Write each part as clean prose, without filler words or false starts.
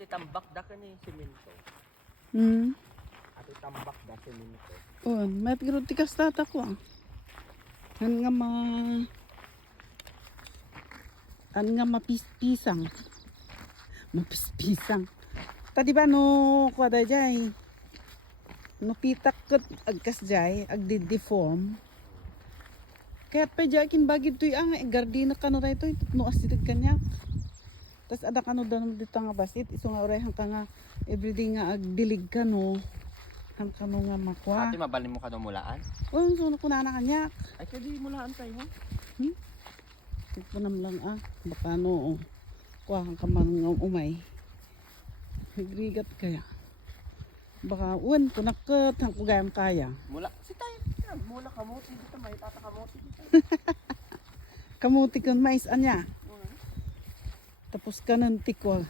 Ati tambak da ka ni simento. Ati tambak da simento. Oh, may tigro tikas tata ko. An nga mapispisang. Mapispisang. Tadi ba no kwada jay? No pitak ket agkas jay, agdi-deform. Kaya pa jakin bagid tuy ang gardina kano dayto no asideg kanya. Tas ada kano danom dito nga basit iso nga orehan ka nga everyday nga agdilig kano. Ang kano nga makwa. Ati mabalin mo ka daw mulaan? Oh, so na kunana kanya. Ay kadi mulaan tayo ha. Tigpanam lang baka no kuha kang kamang umay. Nagrigat kaya. Baka uwan kunaket ang kugayam kaya. Mula si tayo. Mula kamuti dito may tata kamuti dito. Kamuti kun mais anya. Tapos kanan tikwa.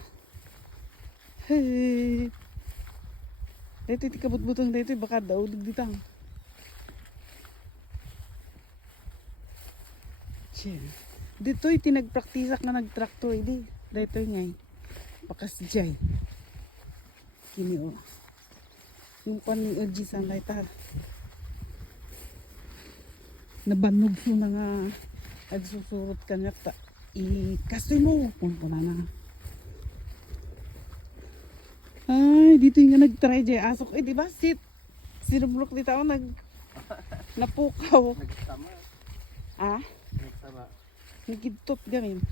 Hey. Dito tikabut-butang dito baka daw digditang. Che. Dito tinagpraktisak na nagtraktor di. Dito ngay. Bakas jay. Kini o. Yung paning urgi sa laita. Nabanog mo na nga. Agsusurot kanya ta. Ikastoy mo. Punta na. Ay, dito yung nag-try jay asok. Eh, di ba? Sinubrok dito ako napukaw. Nagsama. Ah? Nagsama. Nagkidtot gamin.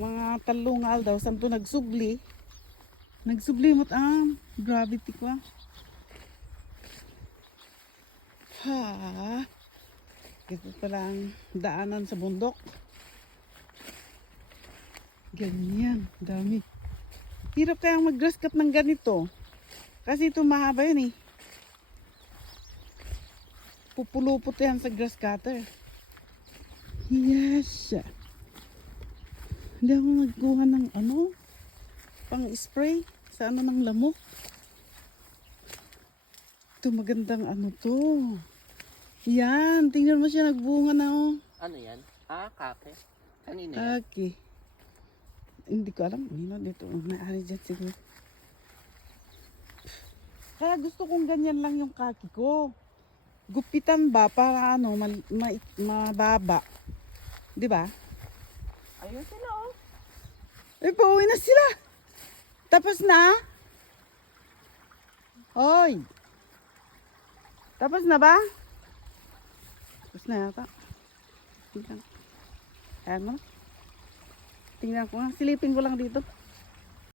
Mga talungal daw. Samto nagsubli. Nagsubli mo't gravity ko. Ha. Ito pala ang daanan sa bundok. Ganyan. Dami. Hirap kayang mag-grass cut ng ganito. Kasi ito mahaba yun eh. Pupulupot yan sa grass cutter. Yes. Hindi ako nagkuha ng pang spray sa ng lamok. Ito magandang to. Yan, tingnan mo siya nagbunga na Ano yan? Kake. Kanina yan? Kaki. Hindi ko alam. Dito. May ari dyan siguro. Kaya gusto kong ganyan lang yung kaki ko. Gupitan ba para mababa. Di ba? Ayun sila Eh, pauwi na sila. Tapos na? Hoy. Tapos na ba? Tapos na yata. Tingnan. Ayan mo. Tingnan ko nga. Silipin ko lang dito.